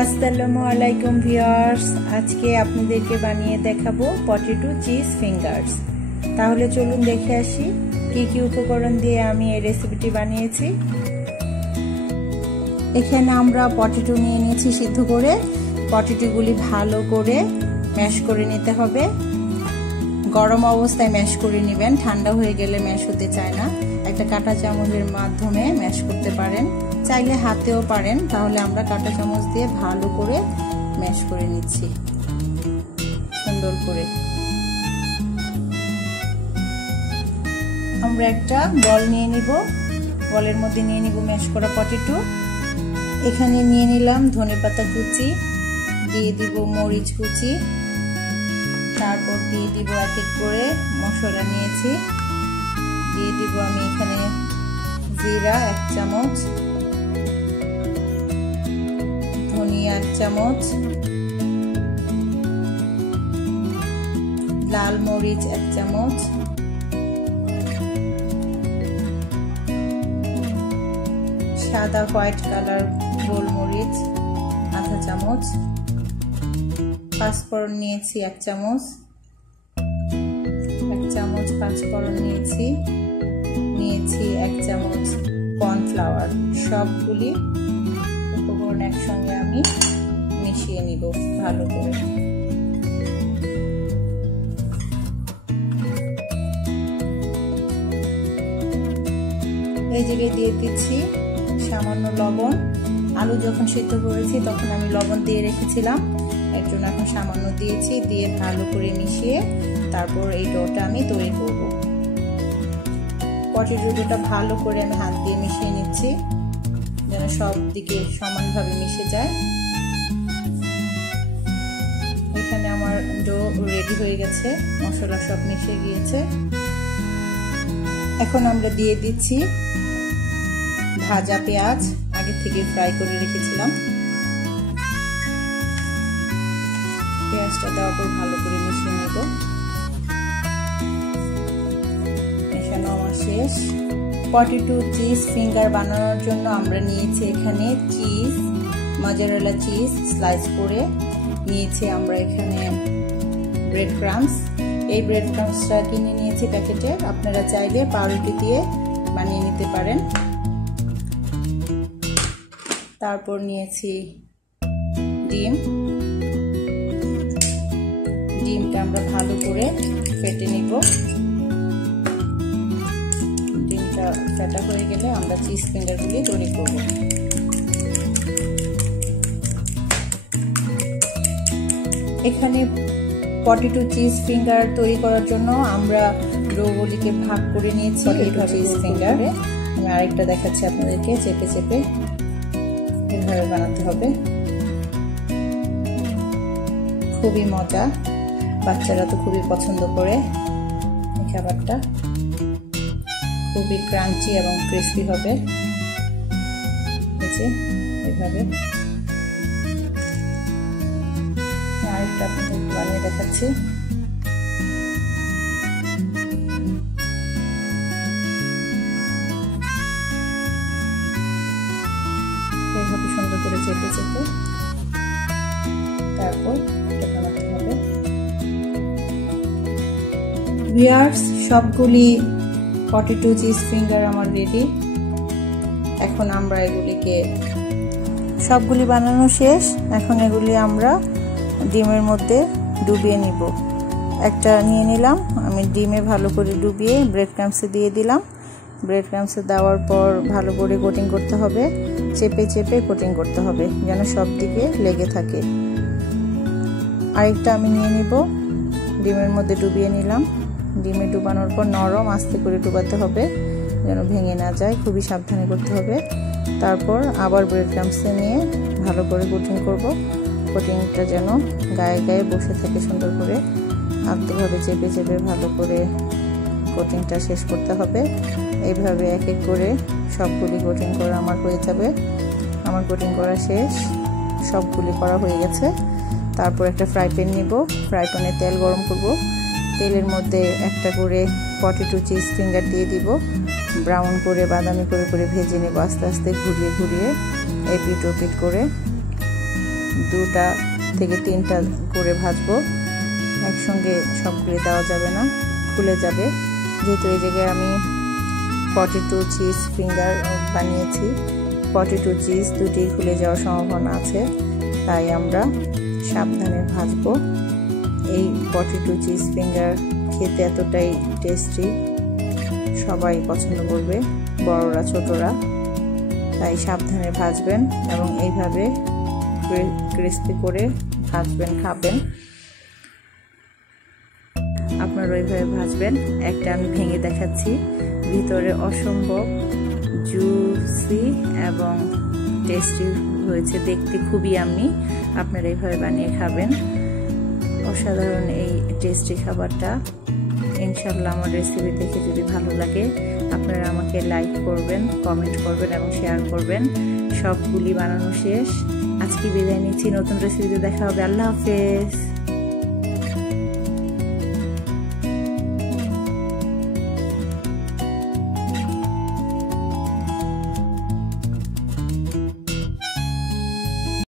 আসসালামু আলাইকুম ভিউয়ার্স, আজকে আপনাদেরকে বানিয়ে দেখাবো পটেটো চিজ ফিঙ্গারস। তাহলে চলুন দেখে আসি কি কি উপকরণ দিয়ে আমি এই রেসিপিটি বানিয়েছি। এখানে আমরা পটেটো নিয়ে নিয়েছি সিদ্ধ করে। পটেটোগুলি ভালো করে ম্যাশ করে নিতে হবে। গরম অবস্থায় ম্যাশ করে নেবেন, ঠান্ডা হয়ে গেলে ম্যাশ হতে চায় না। একটা কাঁটা চামচের মাধ্যমে ম্যাশ করতে পারেন, চাইলে হাতেও পারেন। তাহলে আমরা কাঁটা চামচ দিয়ে ভালো করে ম্যাশ করে নিচ্ছি সুন্দর করে। আমরা একটা বল নিয়ে নিব, বলের মধ্যে নিয়ে নিব ম্যাশ করা পটেটো। এখানে নিয়ে নিলাম ধনেপাতা কুচি, দিয়ে দিব মরিচ কুচি, তারপর দিয়ে দিব এক এক করে মশলা নিয়েছি। দিয়ে দিব আমি এখানে জিরা 1 চামচ, ধনিয়া 1 চামচ, লাল মরিচ 1 চামচ, সাদা হোয়াইট কালার গোলমরিচ 1/2 চামচ, পাঁচফোড়ন নিয়েছি 1 চামচ, 1 চামচ পাঁচফোড়ন নিয়েছি 1 চামচ কর্নফ্লাওয়ার। সবগুলি উপকরণ একসঙ্গে আমি মিশিয়ে নিব ভালো করে। এই জায়গায় দিয়ে দিচ্ছি সামান্য লবণ। আলু যখন সিদ্ধ করেছি তখন আমি লবণ দিয়ে রেখেছিলাম, এর জন্য এখন সামান্য দিয়েছি। দিয়ে ভালো করে মিশিয়ে তারপর এই ডোটা আমি তৈরি করব। পটেটো ডোটা ভালো করে আমি হাত দিয়ে মিশিয়ে নিচ্ছি যেন সব দিকে সমানভাবে মিশে যায়। এখানে আমার ডো রেডি হয়ে গেছে, মশলা সব মিশে গিয়েছে। এখন আমরা দিয়ে দিচ্ছি ভাজা পেঁয়াজ, আগে থেকে ফ্রাই করে রেখেছিলাম। পেঁয়াজটা দেওয়ার পর ভালো করে মিশিয়ে নেব। মেশানো আমার শেষ। পটেটো চিজ ফিঙ্গার বানানোর জন্য আমরা নিয়েছি এখানে চিজ, মজারেলা চিজ স্লাইস করে নিয়েছি। আমরা এখানে ব্রেড ক্রাম্বস, এই ব্রেড ক্রাম্বসটা কিনে নিয়েছি প্যাকেটে। আপনারা চাইলে পাউরুটি দিয়ে বানিয়ে নিতে পারেন। তারপর নিয়েছি ডিমটা আমরা ভালো করে ফেটে নিব। ডিমটা ফেটা হয়ে গেলে আমরা চিজ ফিঙ্গারগুলি তৈরি করব। এখানে পটেটো চিজ ফিঙ্গার তৈরি করার জন্য আমরা ডোগুলিকে ভাগ করে নিয়েছি এইভাবে চিজ ফিঙ্গারে। আমি আরেকটা দেখাচ্ছি আপনাদেরকে, চেপে চেপে এভাবে বানাতে হবে। খুবই মজা, বাচ্চারা তো খুবই পছন্দ করে এই খাবারটা। খুবই ক্রাঞ্চি এবং ক্রিস্পি হবে। এভাবে আরেকটা আপনাদের বানিয়ে দেখাচ্ছি। এইভাবে সুন্দর করে চেপে চেপে তারপর এটা বানাতে হবে। ভিউয়ার্স, সবগুলি পটেটো চিজ ফিঙ্গার আমার রেডি। এখন আমরা সবগুলি বানানো শেষ। এখন এগুলি আমরা ডিমের মধ্যে ডুবিয়ে নিব। একটা নিয়ে নিলাম আমি, ডিমে ভালো করে ডুবিয়ে ব্রেড ক্রাম্বসে দিয়ে দিলাম। ব্রেড ক্রাম্বসে দেওয়ার পর ভালো করে কোটিং করতে হবে, চেপে চেপে কোটিং করতে হবে যেন সব দিকে লেগে থাকে। আরেকটা আমি নিয়ে নিব, ডিমের মধ্যে ডুবিয়ে নিলাম। ডিমে ডুবানোর পর নরম আস্তে করে ডুবাতে হবে যেন ভেঙে না যায়, খুবই সাবধানে করতে হবে। তারপর আবার ব্রেড ক্রাম্বসে নিয়ে ভালো করে কোটিং করব। কোটিংটা যেন গায়ে গায়ে বসে থাকে সুন্দর করে। আলতোভাবে চেপে চেপে ভালো করে কোটিংটা শেষ করতে হবে। এইভাবে এক এক করে সবগুলি কোটিং করা আমার হয়ে যাবে। আমার কোটিং করা শেষ, সবগুলি করা হয়ে গেছে। তারপর একটা ফ্রাই প্যান নিব, ফ্রাই প্যানে তেল গরম করব। তেলের মধ্যে একটা করে পটেটো চিজ ফিঙ্গার দিয়ে দিব। ব্রাউন করে বাদামি করে করে ভেজে নেব আস্তে আস্তে, ঘুরিয়ে ঘুরিয়ে এপিট ওপিট করে। 2টা থেকে 3টা করে ভাজবো। একসঙ্গে সবগুলো দেওয়া যাবে না, খুলে যাবে। যেহেতু এই জায়গায় আমি পটেটো চিজ ফিঙ্গার বানিয়েছি, পটেটো চিজ দুটি খুলে যাওয়ার সম্ভাবনা আছে, তাই আমরা সাবধানে ভাজবো। এই পটেটো চিজ ফিঙ্গার খেতে এতটাই টেস্টি, সবাই পছন্দ করবে, বড়রা ছোটরা, তাই সাবধানে ভাজবেন এবং এইভাবে ক্রিস্পি করে ভাজবেন, খাবেন। আপনারা ওইভাবে ভাজবেন। একটা আমি ভেঙে দেখাচ্ছি, ভিতরে অসম্ভব জুসি এবং টেস্টি হয়েছে, দেখতে খুবই ইয়াম্মি। আপনারা এইভাবে বানিয়ে খাবেন, অসাধারণ এই টেস্টি খাবারটা। ইনশাল্লাহ আমার রেসিপি দেখে যদি ভালো লাগে আপনারা আমাকে লাইক করবেন, কমেন্ট করবেন এবং শেয়ার করবেন। সবগুলি বানানো শেষ, আজকে বিদায় নিচ্ছি। নতুন রেসিপিতে দেখা হবে। আল্লাহ হাফেজ।